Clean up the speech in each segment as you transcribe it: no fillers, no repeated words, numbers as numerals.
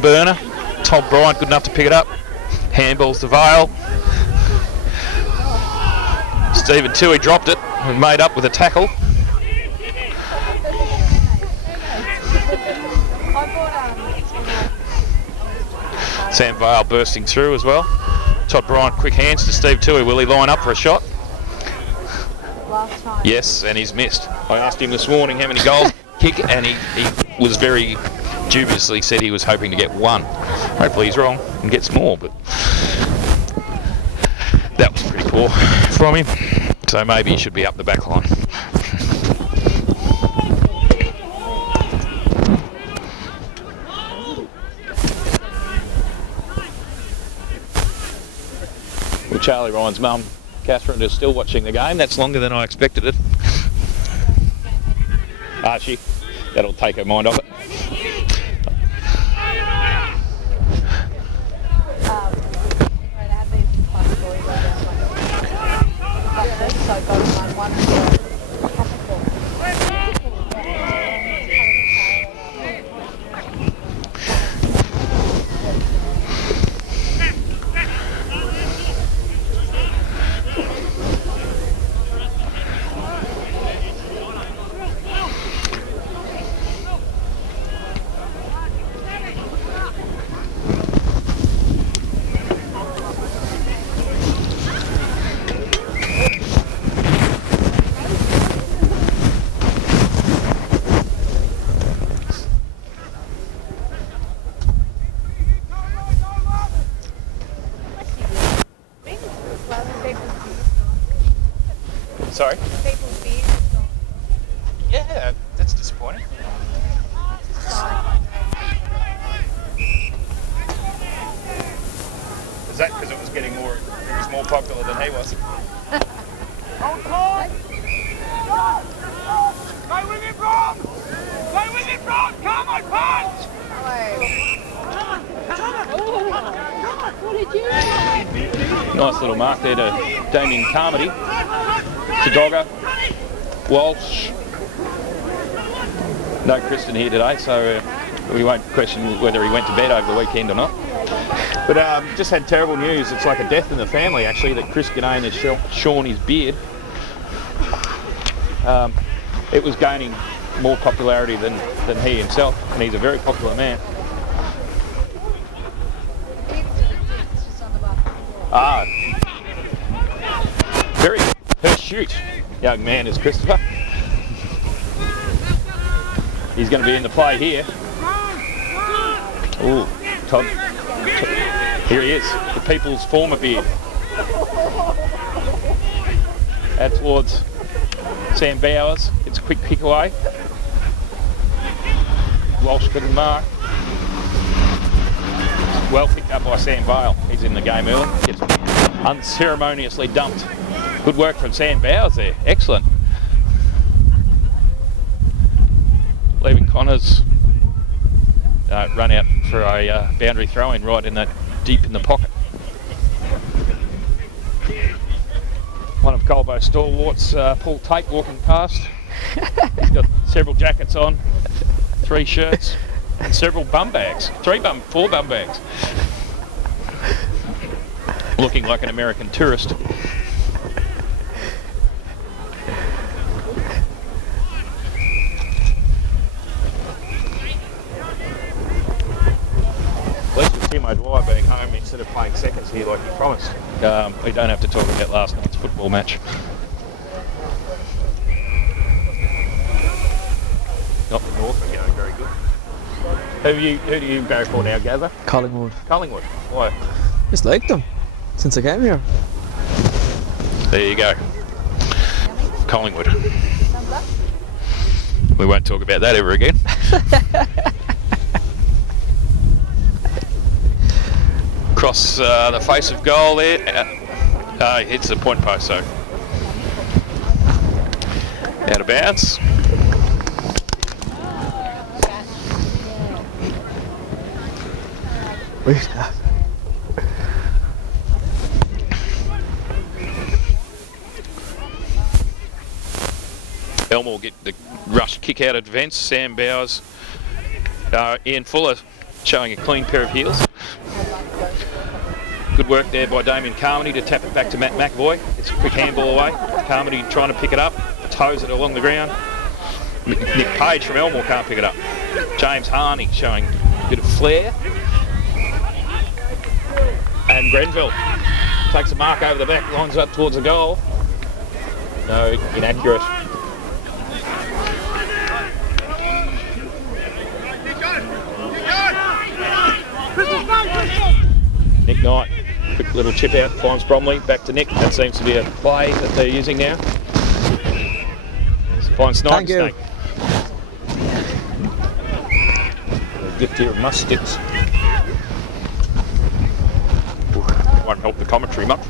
burner. Todd Bryant good enough to pick it up. Handballs to Vale. Stephen Toohey dropped it and made up with a tackle. Sam Vale bursting through as well. Todd Bryant, quick hands to Steve Toohey. Will he line up for a shot? Yes, and he's missed. I asked him this morning how many goals kick, and he was very dubiously said he was hoping to get one. Hopefully he's wrong and gets more, but that was pretty poor from him. So maybe he should be up the back line. Well, Charlie Ryan's mum, Catherine, is still watching the game. That's longer than I expected it. Archie, that'll take her mind off it. Sorry? Yeah, that's disappointing. Is that because it was getting more? It was more popular than he was. Play with it, Ron! Play with it, Ron! Come on, punch! Nice little mark there to Damien Carmody. To Dogger. Walsh. No Kristen here today, so we won't question whether he went to bed over the weekend or not. But just had terrible news. It's like a death in the family, actually, that Chris Ganane has shorn his beard. It was gaining more popularity than he himself, and he's a very popular man. Very pursuit young man is Christopher. He's going to be in the play here. Ooh, Todd. Here he is, the people's former beard. Out towards Sam Bowers. It's a quick kick away. Walsh couldn't mark. Well picked up by Sam Vale. He's in the game early. Gets unceremoniously dumped. Good work from Sam Bowers there. Excellent. Leaving Connors run out for a boundary throw-in right in that deep in the pocket. One of Colbo's stalwarts, Paul Tate, walking past. He's got several jackets on, 3 shirts, and several bum bags. 4 bum bags. Looking like an American tourist. At least with Tim O'Dwyer being home instead of playing seconds here like he promised. We don't have to talk about last night's football match. Not the North are going very good. Who do you go for now, Gather? Collingwood. Collingwood. Why? Just liked them since I came here. There you go. Collingwood. We won't talk about that ever again. Across the face of goal there. Hits the point post, so out of bounds. Elmore get the rush kick out advance. Sam Bowers, Ian Fuller showing a clean pair of heels. Good work there by Damien Carmody to tap it back to Matt McAvoy. It's a quick handball away. Carmody trying to pick it up, toes it along the ground. Nick Page from Elmore can't pick it up. James Harney showing a bit of flair. And Grenville takes a mark over the back, lines up towards the goal. No, inaccurate. Nick Knight, quick little chip out, finds Bromley, back to Nick. That seems to be a play that they're using now. Finds Snipe Snake. A gift here of must sticks. Won't help the commentary much.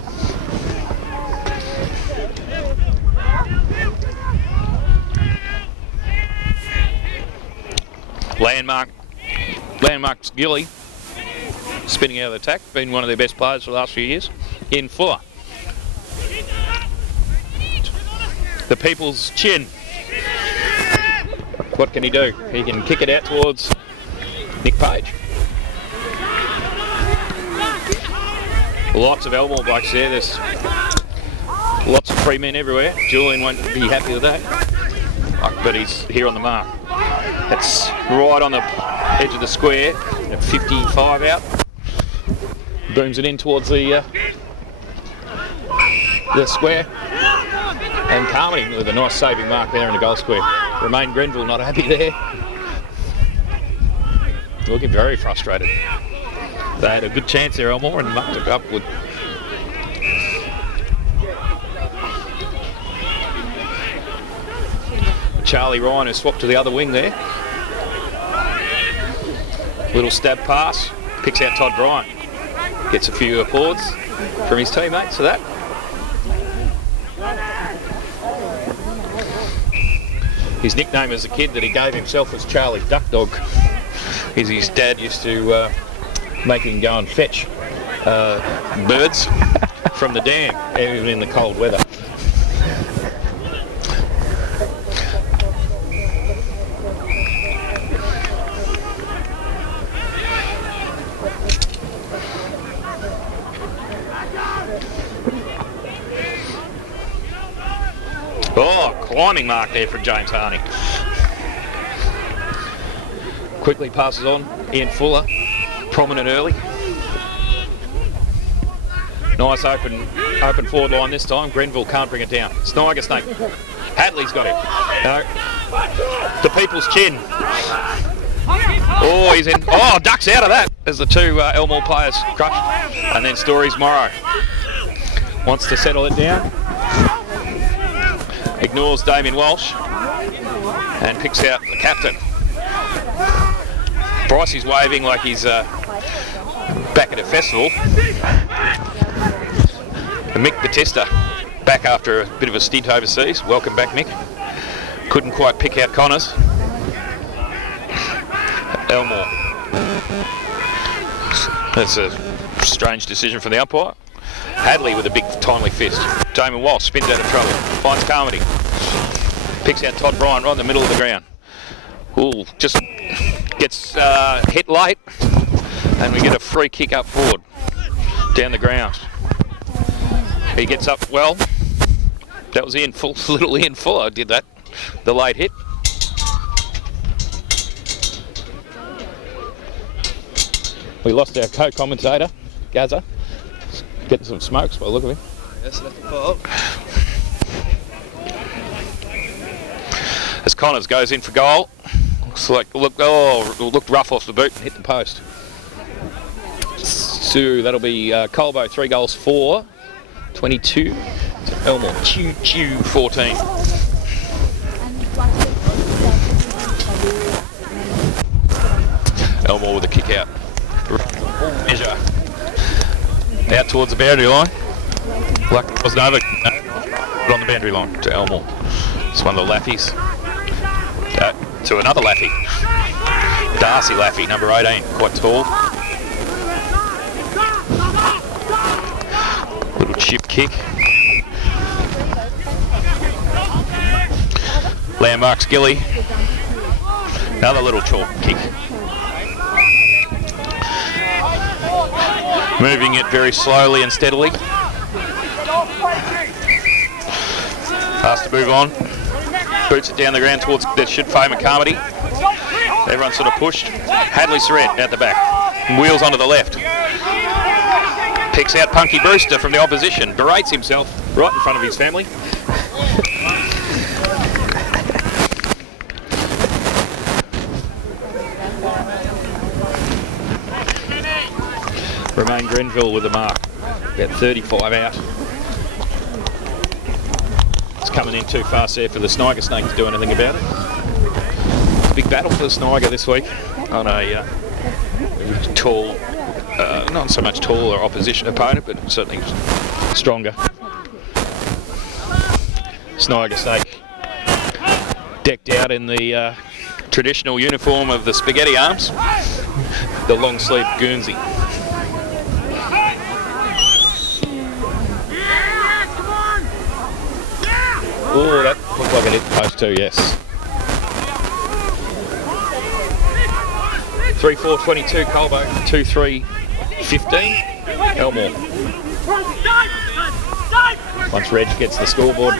Landmark's Gilly, spinning out of the attack, been one of their best players for the last few years. Ian Fuller. The People's Chin. What can he do? He can kick it out towards Nick Page. Lots of Elmore blokes there. There's lots of free men everywhere. Julian won't be happy with that, but he's here on the mark. That's right on the edge of the square. At 55 out. Booms it in towards the square. And Carmody with a nice saving mark there in the goal square. Romain Grenville not happy there. Looking very frustrated. They had a good chance there, Elmore, and mucked it up with. Charlie Ryan has swapped to the other wing there. Little stab pass, picks out Todd Bryant. Gets a few applause from his teammates for that. His nickname as a kid that he gave himself was Charlie Duck Dog. His dad used to make him go and fetch birds from the dam, even in the cold weather. Oh, climbing mark there for James Harney. Quickly passes on, Ian Fuller, prominent early. Nice open forward line this time. Grenville can't bring it down. Sniger Snake. Hadley's got him. No. The People's Chin. Oh, he's in. Oh, ducks out of that as the two Elmore players crushed. And then Stories Morrow wants to settle it down. Ignores Damien Walsh and picks out the captain. Bryce is waving like he's back at a festival. And Mick Batista back after a bit of a stint overseas. Welcome back, Mick. Couldn't quite pick out Connors. Elmore. That's a strange decision from the umpire. Hadley with a big timely fist. Damon Walsh spins out of trouble. Finds Carmody. Picks out Todd Bryant right in the middle of the ground. Ooh, just gets hit late. And we get a free kick up forward. Down the ground. He gets up well. That was little Ian Fuller did that. The late hit. We lost our co-commentator, Gaza. Getting some smokes by the look of him. Yes, that's the fault. As Connors goes in for goal, looked rough off the boot and hit the post. So that'll be Colbo 3 goals 4, 22 to Elmore 14. Elmore with a kick out. Measure. Out towards the boundary line. Luck was another on the boundary line to Elmore. It's one of the Laffies. To another Laffy. Darcy Laffy, number 18, quite tall. Little chip kick. Landmark's Gilly. Another little chalk kick. moving it very slowly and steadily. Has to move on. Boots it down the ground towards the should favour Carmody. Everyone's sort of pushed. Hadley Surrett out the back. Wheels onto the left. Picks out Punky Brewster from the opposition. Berates himself right in front of his family. Romain Grenville with the mark. About 35 out. It's coming in too fast there for the Sniger Snake to do anything about it. It's a big battle for the Sniger this week on a tall, not so much taller opposition opponent, but certainly stronger. Sniger Snake decked out in the traditional uniform of the Spaghetti Arms, the long sleeve Guernsey. Oh, that looked like it hit the post too, yes. 3-4-22 Colbo, 2-3-15 Elmore. Once Reg gets the scoreboard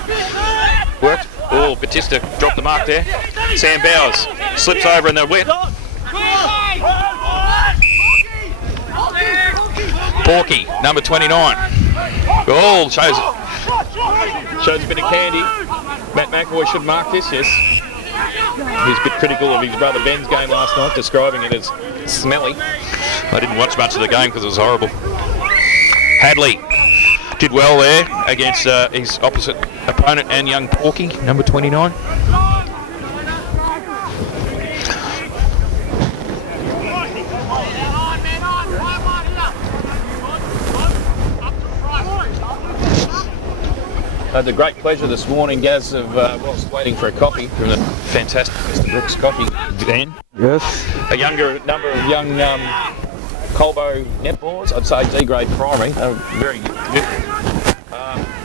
worked. Oh, Batista dropped the mark there. Sam Bowers slips over in the wet. Porky, number 29. Oh, shows a bit of candy. Matt McAvoy should mark this, yes. He's a bit critical of his brother Ben's game last night, describing it as smelly. I didn't watch much of the game because it was horrible. Hadley did well there against his opposite opponent and young Porky, number 29. I had the great pleasure this morning, Gaz, of whilst waiting for a coffee from the fantastic Mr. Brooks coffee van. Yes. A number of young Colbo netballers, I'd say D-grade primary, they were very good.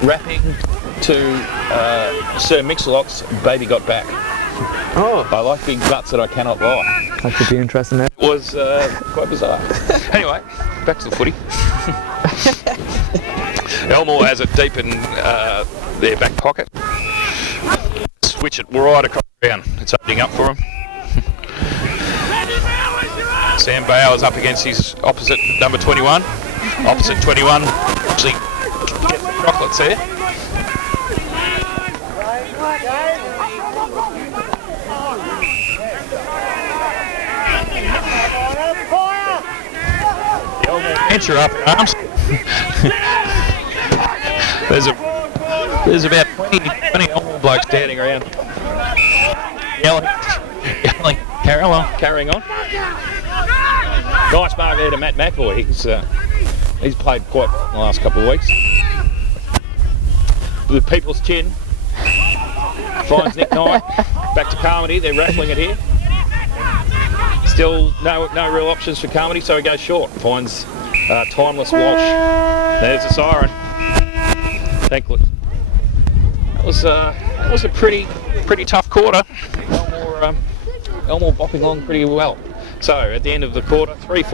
Rapping to Sir Mix-a-Lot's Baby Got Back. Oh. I like big butts that I cannot lie. That could be interesting there. It was quite bizarre. Anyway, back to the footy. Elmore has it deep in their back pocket. Switch it right across the ground. It's opening up for him. Sam Bowers up against his opposite, number 21. Opposite 21. Actually, get the chocolates there. Enter up in arms. There's about 20 Elmore blokes standing around yelling, carrying on. Nice mark there to Matt McAvoy. He's played quite well in the last couple of weeks. The People's Chin finds Nick Knight. Back to Carmody. They're rattling it here. Still no real options for Carmody, so he goes short. Finds Timeless Walsh. There's the siren. Thankless. That was a pretty tough quarter. Elmore bopping along pretty well. So at the end of the quarter, 3-4.